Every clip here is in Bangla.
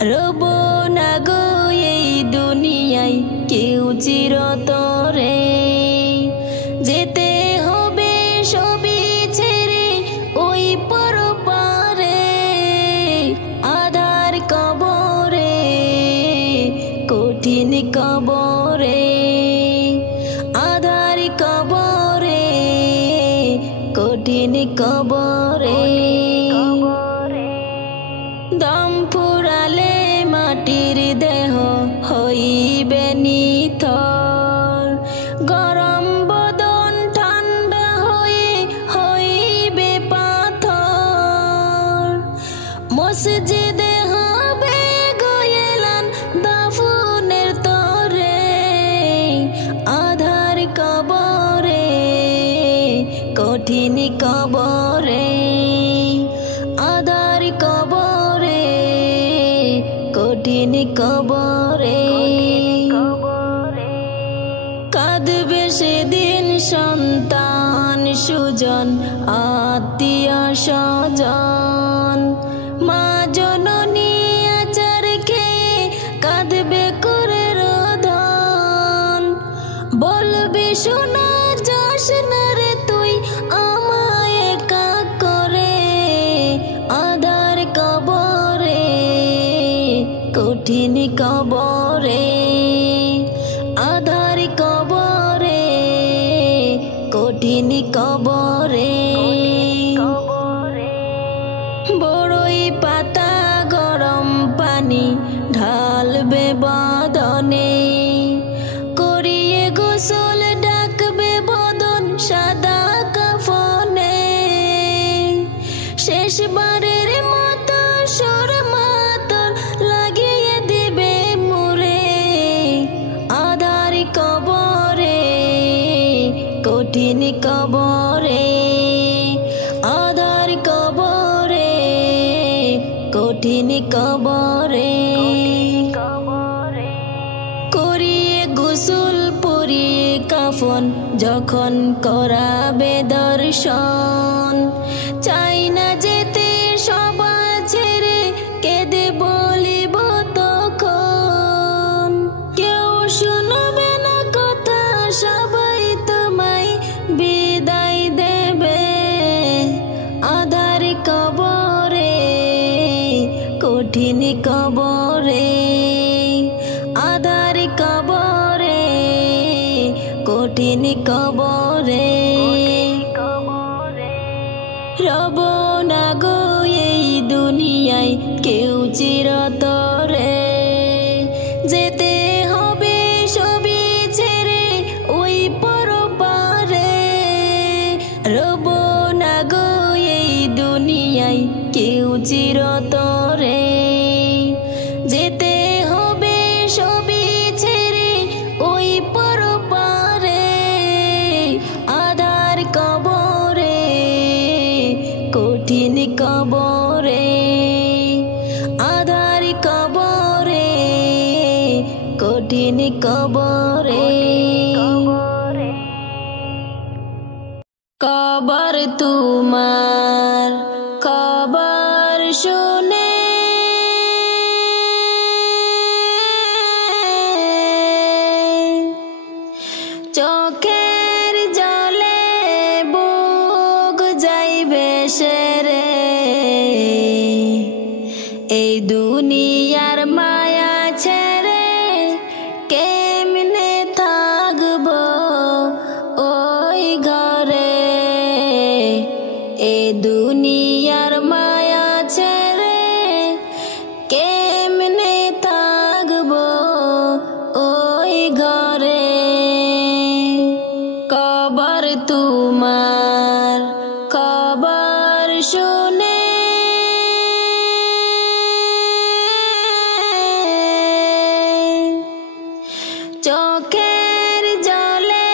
রব না গো এই দুনিয়ায় কেউ চিরতরে, যেতে হবে সবই ছেড়ে ওই পরপারে। আধার কবরে, কঠিন কবরে, আধার কবরে, কঠিন কবরে। দম ফুরালে মাটির দেহ হইবে নিথর, গরম বদন ঠান্ডা হয়ে হইবে পাথর। মসজিদে হবে গয়েলান দাফনের তরে, আধার কবরে, কঠিন কবরে, আধার কবরে, কঠিন কবরে। কাঁদবে সেদিন সন্তান সুজন আত্মীয় স্বজন, মা জননী আচার খেয়ে কাঁদবে করে রোদন। বলবি শোনা যাস না রে তুই আমায় একা করে, আধার কবরে, কঠিন কবরে, আধার কবরে, কঠিন কবরে। বড়ই পাতা গরম পানি ঢালবে বদনে, করিয়ে গোসল ডাকবে বদন সাদা কাফনে। শেষবারের মতো সুরমা তোর লাগিয়ে দিবে মুরে, আধার কবরে, কঠিন কবরে, আধার কবরে, কঠিন কবরে। করিয়ে গোসল পরিয়ে কাফন যখন করাবে দর্শন, চাই না যেতে সবার ছেড়ে কেঁদে বলিব তখন। কেউ শুনবে না কথা, সবাই তোমায় বিদায় দেবে, আধার কবরে, কঠিন কবরে, আধার কবরে, কঠিন কবরে। রব না গো এই দুনিয়ায় কেউ চিরতরে, যেতে হবে সবই ছেড়ে ওই পরপারে। রব না গো এই দুনিয়ায় কেউ চিরতরে, যেতে হবে সবই ছেড়ে ওই পরপারে। আধার কবরে, কঠিন কবরে, আধার কবরে, কঠিন কবরে। কবর তোমার খবর শুনে চোখের জলে বুক যাইবে সেরে, এই দুনিয়ার মায়া ছেড়ে কেমনে থাকবো ওই ঘরে। এই দুনিয়ার মায়া ছেড়ে কেমনে থাকবো ওই ঘরে। কবর তোমার খবর শুনে চোখের জলে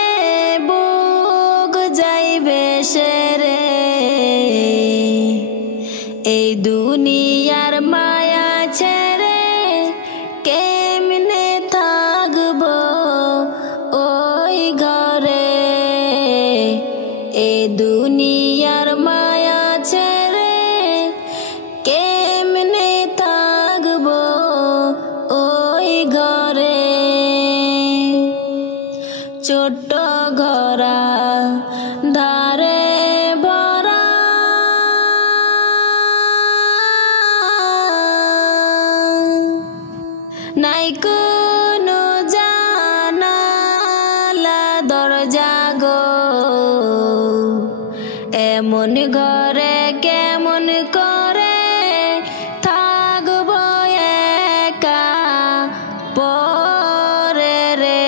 বুক যাইবে সেরে, এই দুনিয়ার মায়া ছেড়ে কেমনে থাকবো ওই ঘরে। এই দুনিয়ার মায়া ছেড়ে কেমনে থাকবো ছোট্ট ঘরা ধারে ভরা নাই কোনো জানালা দরজা গো এমন ঘরে কেমন করে থাকবো একা পরে রে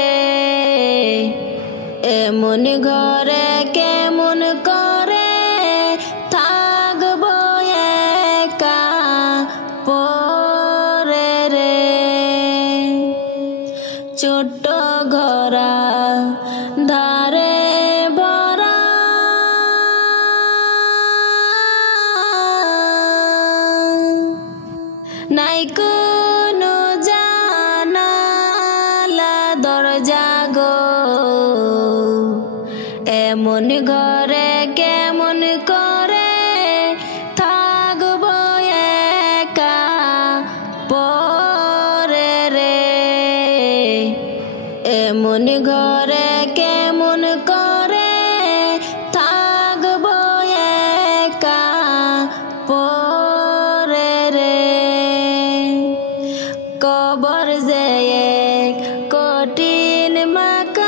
এমন ঘরে কেমন করে থাকবো একা পরে রে ছোট্ট ঘরা ধারে ভরা নাই কোনো জানালা দরজা গো এমন ঘরে কেমন করে থাকবো একা পরে রে এমন ঘরে কেমন করে থাকবো একা পরে রে কবর যে এক কঠিন মাকাম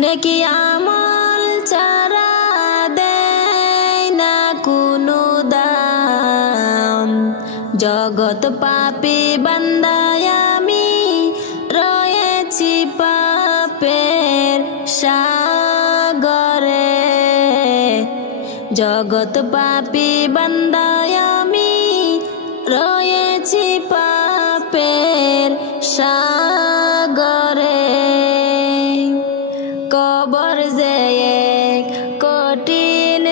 নেকি আমল ছাড়া দেয় না কোনো দাম জগৎ পাপী বান্দায় আমি রয়েছি পাপের সাগরে জগৎ পাপী বান্দায় আমি রয়েছি পাপের সাগরে কবর যে এক কঠিন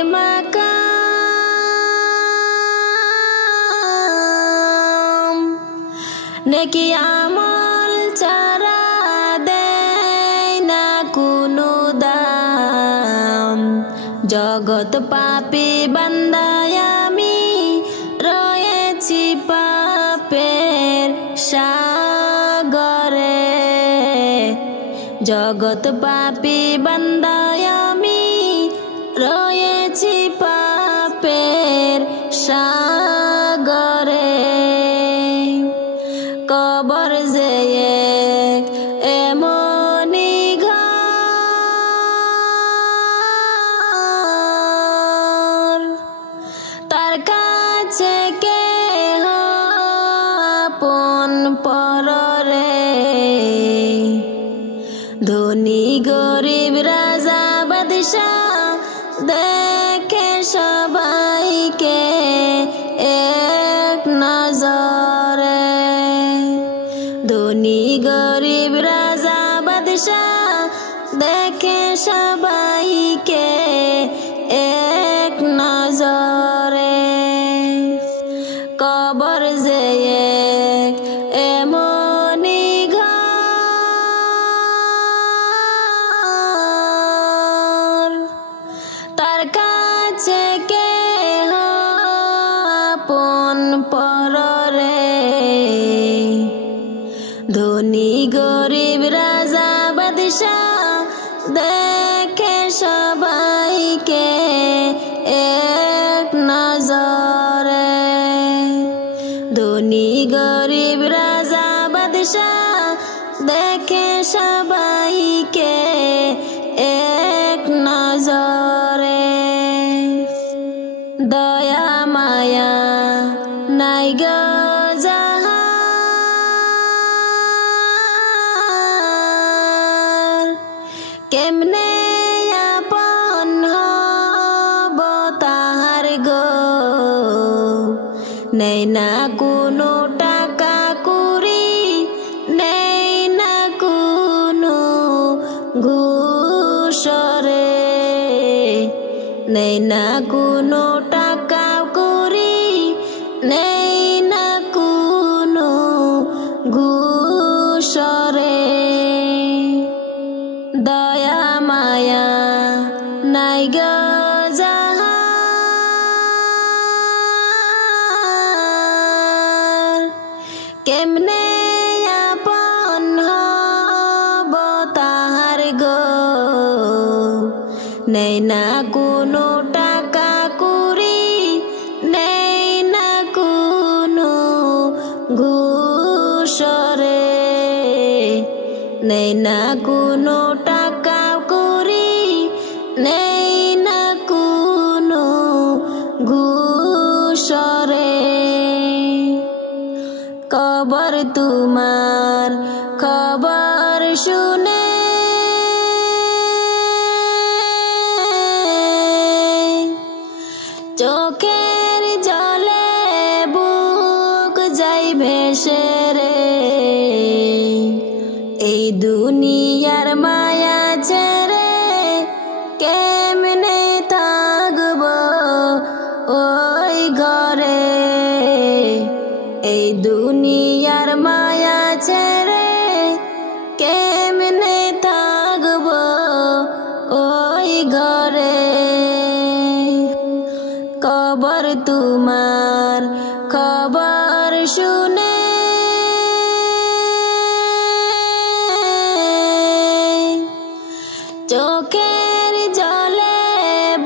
মাকাম নেকি আমল ছাড়া দেয় না কোনো দাম জগৎ পাপী বান্দায় আমি রয়েছি পাপের সাগরে জগৎ পাপী বান্দায় আমি রয়েছি পাপের সাগরে কবর যে এক এমনি ঘর তার কাছে কেহ আপন পর রে ধনী গরিব রাজা বাদশাহ দেখে সবাইকে এক নজরে ধনী গরিব রাজা বাদশাহ দেখে সবাইকে এক নজরে কবর যে এক এমনি ঘর তার কাছে কেহ আপন পর রে ধনী গরিব রাজা বাদশাহ দেখে সবাইকে এক নজরে ধনী গরিব রাজা বাদশাহ দেখে সবাইকে এক নজরে দয়া মায়া নাই গো যাহার কেমনে আপন হব তাহার গো নেই না কোনো টাকা কুড়ি নেই না কোনো ঘুষরে নেই না কোনো টাকা কুড়ি নেই না কোনো ঘুষরে দয়া মায়া নাই গো যাহার কেমনে নেই না কোনো টাকা করি, নেই না কোনো ঘুষরে। কবর তোমার খবর শুনে চোখের জলে বুক যাই ভেসে রে। এই দুনিয়ার মায়া ছেড়ে কেমনে থাকব ওই ঘরে। এই দুনিয়ার মায়া ছেড়ে কেমনে থাকব ওই ঘরে। কবর তোমার খবর শুনে চোখের জলে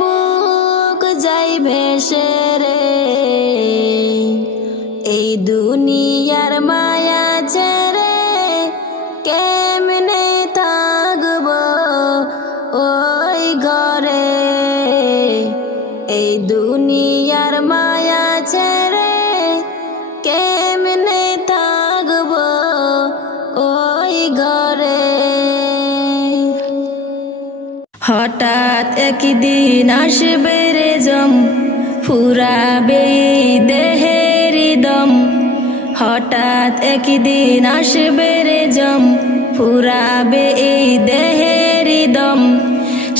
বুক যাই ভেসে রে। এই দুনিয়ার মায়া ছেড়ে কেমনে থাকব ওই ঘরে। এই দুনিয়ার মায়া ছেড়ে কেমনে থাকব ওই ঘরে। হঠাৎ একদিন আসবে রে জম, ফুরাবে দেহের দম। হঠাৎ একদিন আসবে রে জম, ফুরাবে এই দেহের দম।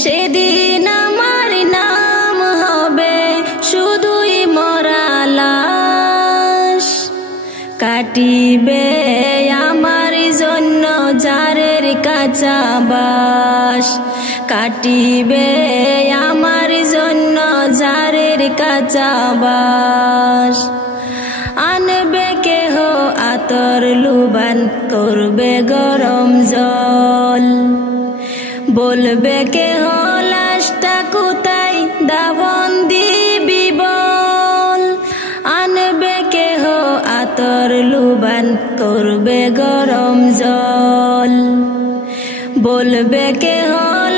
সেদিন আমার নাম হবে শুধুই মরা লাশ। কাটিবে আমার জন্য ঝাড়ের কাঁচা বাস। কাটিবে আমার জন্য ঝাড়ের কাঁচা বাস। আনবে কেহ আতর লুবান, করবে গরম জল। বলবে কেহ লাশটা কোথায় দাফন দিবি বল। আনবে কেহ আতর লুবান, করবে গরম জল। বলবে কেহ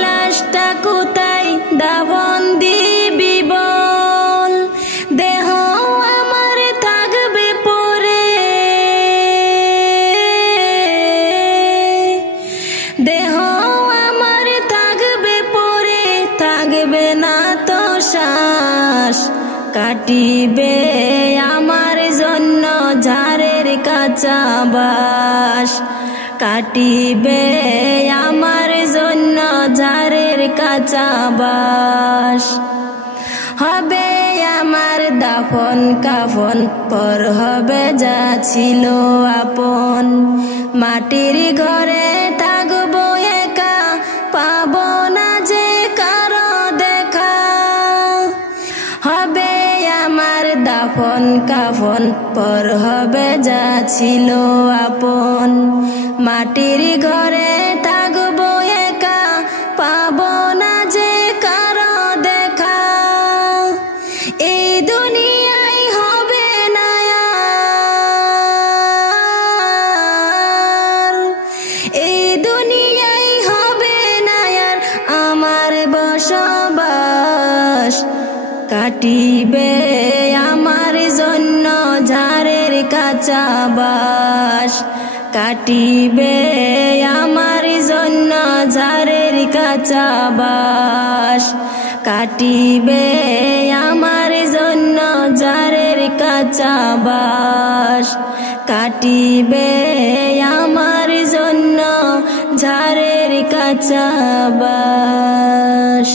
লাশটা কোথায় দাফন দিবি বল। দেহ আমার থাকবে পরে, দেহ আমার থাকবে পরে, থাকবে না তো শ্বাস। কাটিবে আমার জন্য ঝাড়ের কাঁচা বাস। কাটিবে আমার জন্য ঝাড়ের কাঁচা বাস। হবে আমার দাফন কাফন, পর হবে যা ছিল আপন। মাটির ঘরে থাকবো একা, পাবো না যে কারো দেখা। হবে আমার দাফন কাফন, পর হবে যা ছিল আপন। মাটির ঘরে থাকবো একা, পাবো না যে কারো দেখা। এই দুনিয়ায় হবে না আর, এই দুনিয়ায় হবে না আর আমার বসবাস। কাটিবে আমার জন্য ঝাড়ের কাঁচা বাস। কাটিবে আমার জন্য ঝাড়ের কাঁচা বাস। কাটিবে আমার জন্য ঝাড়ের কাঁচা বাস। কাটিবে আমার জন্য ঝাড়ের কাঁচা বাস।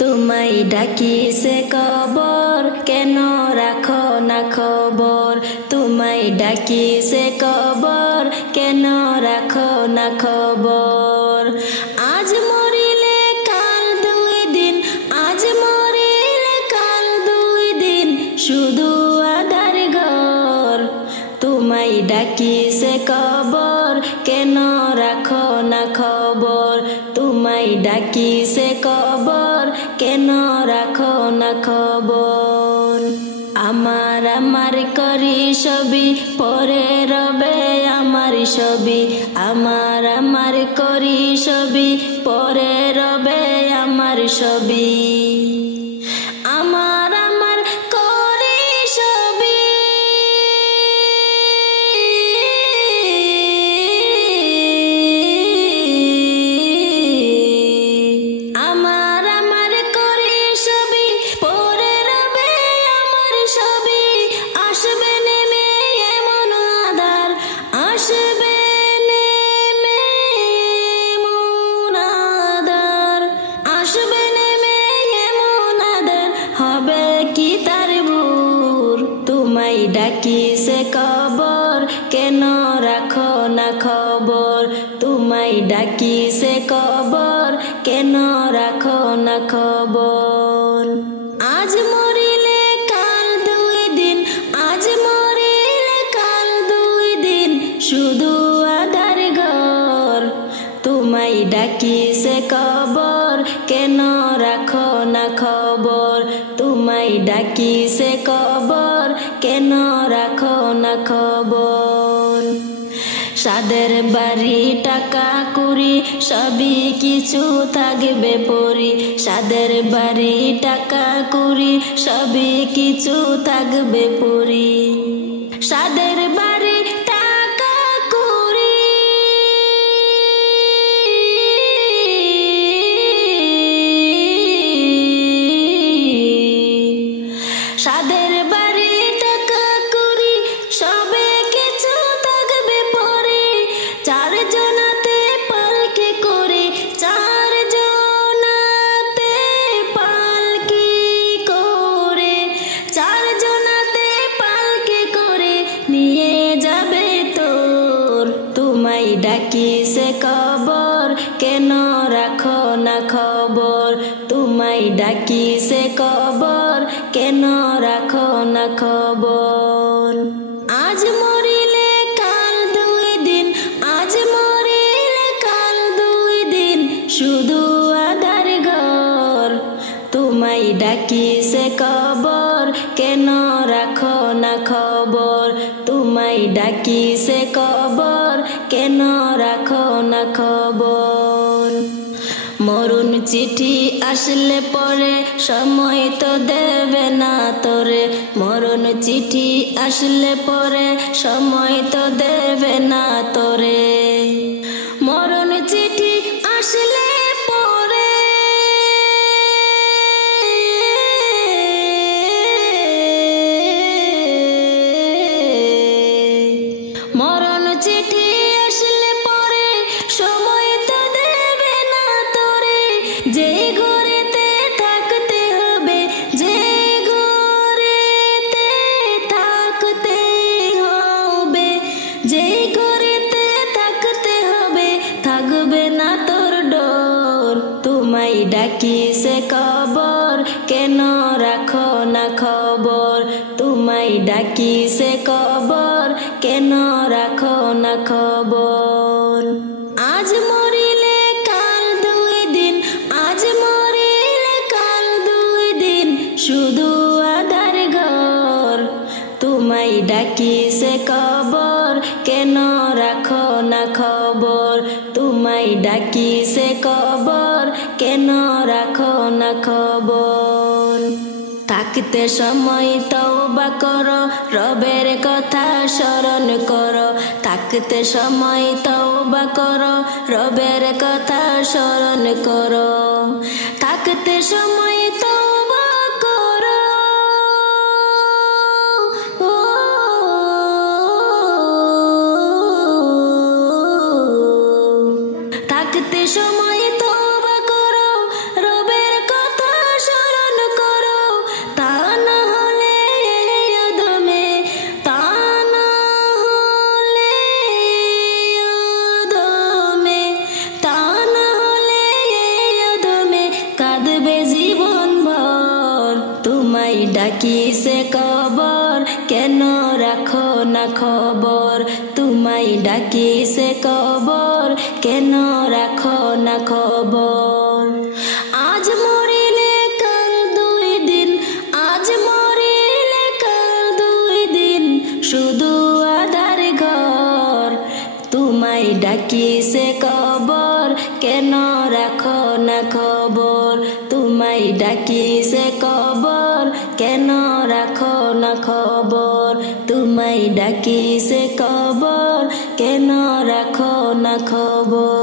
তোমায় ডাকিছে কবর, কেন রাখো না খবর। তোমায় ডাকিছে কবর, কেন রাখো না খবর। আজ মরিলে কাল দুই দিন, আজ মরিলে কাল দুই দিন, শুধু আধার ঘর। তোমায় ডাকিছে কবর, কেন রাখো না খবর। তোমায় ডাকিছে কবর, কেন রাখো না খবর। আমার আমার করি সবই, পরে রবে আমার সবই, আমার করি সবই, পরে রবে আমার সবই। আমার করি সবই, আমার করি সবই, পরে রবে আমার সবই। আসবে নেমে এমন আধার, আসবে নেমে এমন আধার, আসবে নেমে এমন আধার, হবে কি তার ভোর। তোমায় ডাকি সে কবর, কেন রাখো না খবর। তোমায় ডাকি সে কবর, কেন রাখো না খবর। আজ মরিলে কাল দুই দিন, আজ মরিলে কাল দুই দিন, শুধু আধার ঘর। তোমায় ডাকি সে কবর, কেন রাখো না খবর। তোমায় ডাকি সে কবর, কেন রাখো না খবর। সাদের বাড়ি টাকা কুড়ি, সবই কিছু থাকবে পরি। সাদের বাড়ি টাকা কুড়ি, সবই কিছু থাকবে পরি। সাদের বাড়ি টাকা কুড়ি, সাদের বাড়ি টাকা কুড়ি, সবে কিছু থাকবে পরে। চার জনাতে পালকি করে, চার জনাতে পালকি করে, চার জনাতে পালকি করে নিয়ে যাবে তোর। তোমায় ডাকি সে কবর, কেন রাখো না খবর। তোমায় ডাকি সে কবর, কেন রাখো না খবর। আজ মরিলে কাল দুই দিন, আজ মরিলে কাল দুই দিন, শুধু আধার ঘর। তোমায় ডাকি সে কবর, কেন রাখো না খবর। তোমায় ডাকি সে কবর, কেন রাখো না খবর। মরুন চিঠি আসলে পরে, সময় তো দেবে না তোরে। মরুন চিঠি আসলে পরে, সময় তো দেবে না তোরে। মরুন চিঠি আসলে পরে, মরুন চিঠি আসলে পরে, সময় তো দেবে না তোরে। যে ঘরেতে থাকতে হবে, যে ঘরেতে থাকতে হবে, যে ঘরেতে থাকতে হবে, থাকবে না তোর ডোর। তোমায় ডাকি সে কবর, কেন রাখো না খবর। তোমায় ডাকি সে কবর, কেন রাখো না খবর। আজ মরিলে কাল দুই দিন, আজ মরিলে কাল দুই দিন, শুধু আধার ঘর। তোমায় ডাকি সে কবর, কেন রাখো না খবর। তোমায় ডাকি সে কবর, কেন রাখো না খবর। থাকতে সময় তওবা করো, রবের কথা স্মরণ করো। থাকতে সময় তওবা করো, রবের কথা স্মরণ করো। থাকতে সময় তওবা করো, থাকতে সময় তওবা করো, রবের কথা স্মরণ করো। তা না হলে আদমে, তা না হলে আদমে, তা না হলে আদমে কাঁদবে জীবন ভর। তোমায় ডাকি সে কবর, কেন রাখো না খবর। তোমায় ডাকি সে কবর, কেন রাখো না খবর। আজ মরিলে কাল দুই দিন, আজ মরিলে কাল দুই দিন, শুধু আধার ঘর। কেন রাখো না খবর তোমায় ডাকি সে কবর কেন রাখো না খবর তোমায় ডাকি সে কবর কেন রাখো না খবর